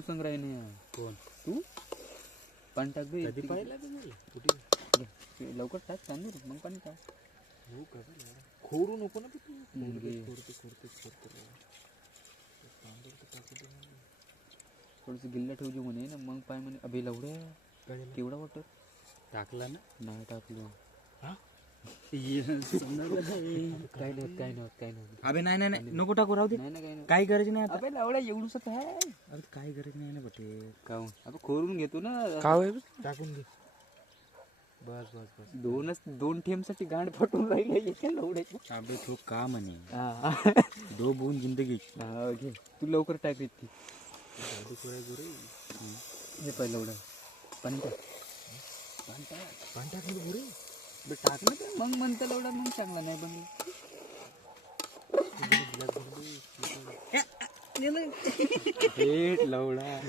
पिल्लू संग राही कोण तू पाणी टाक बे कधी पाहिला तुम्ही कुठे लवकर टाक तांदूळ मग पाणी टाक हो का खोडू नको ना तू थोडंसं गिल्ला ठेवू म्हणे ना मग पाय म्हणे अभि लवड्या केवढा वाटत टाकला ना नाही टाकलं काय नाही अबे नाही नको टाकू राहू दे नाही काही गरज नाही आता अबे लवड्या एवढूच आहे अरे काही गरज नाही ना बटे काहून अबे खोरून घेतो ना टाकून घे बस दोन थेंबसाठी गांड फटून राहिले लवड्याची अबे तो का म्हणे हा दो बून जिंदगी घे तू लवकर टाक ती हे पहिलं लवडा पाणी टाक गुरे टाक ना ते मग म्हणतं लवडा मग चांगला नाही बनलं लवडा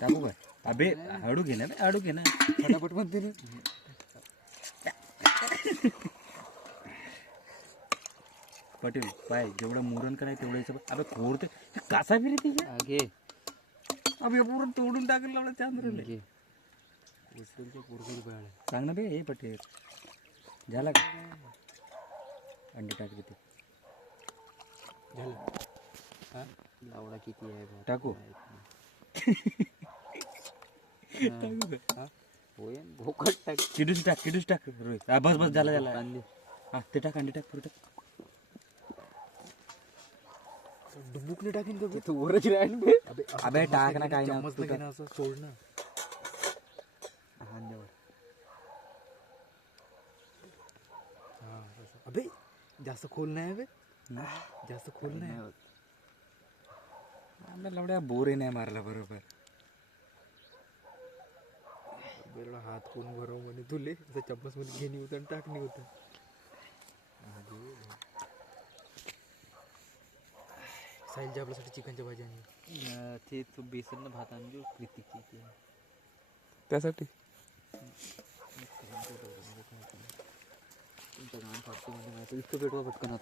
टाकू काय अबे हळू घे ना फटाफट म्हणते ना पटेल पाय जेवढं मुरण कराय तेवढं याचं अबे खोडते कासा फिरी तिच्या घे अबे पुरण तोडून टाकलं लावलं चांद्र घे सांग ना बे हे पटेल झाला का अंडे टाकले ते झालं लावडा किती आहे टाकू होय भोकट टाक किडूस टाक रोहित बस झाला हा ते टाक अंडे टाक पुढे टाक डुबुकले टाकीन का तू वरच राहील अबे टाक ना काय ना असं सोड ना अबे जास्त खोल नाही अबे जास्त खोल नाही लवड्या बोरे नाही मारला बरोबर हात कोण भरव म्हणे तुले चम्मच मध्ये घेणी होतं आणि टाकणी होतं साहिलची आपल्यासाठी चिकनच्या भाजी आणली ते तू बेसन भात आणली प्रीतीची त्यासाठी तुमच्या गावात फाटतो म्हणजे इतकं पेटवा पटकन